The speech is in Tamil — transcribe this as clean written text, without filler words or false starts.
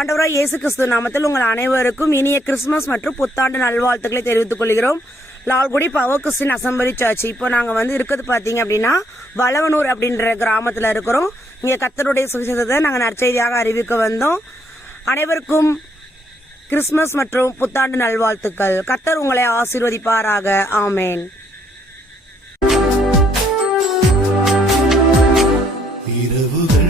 ஆண்டவராய் இயேசு கிறிஸ்து நாமத்தில் உங்கள் அனைவருக்கும் இனிய கிறிஸ்துமஸ் மற்றும் புத்தாண்டு நல்வாழ்த்துக்களை தெரிவித்துக் கொள்கிறோம். Lalgudi Power Christian Assembly Church. இப்போ நாங்கள் இருக்கிறது பார்த்தீங்க அப்படின்னா வளவனூர் அப்படின்ற கிராமத்தில் இருக்கிறோம். இங்கே கர்த்தருடைய சுவிசேஷத்தை நாங்கள் நற்செய்தியாக அறிவிக்க வந்தோம். அனைவருக்கும் கிறிஸ்துமஸ் மற்றும் புத்தாண்டு நல்வாழ்த்துக்கள். கர்த்தர் உங்களை ஆசீர்வதிப்பாராக. ஆமேன். இரவுகள்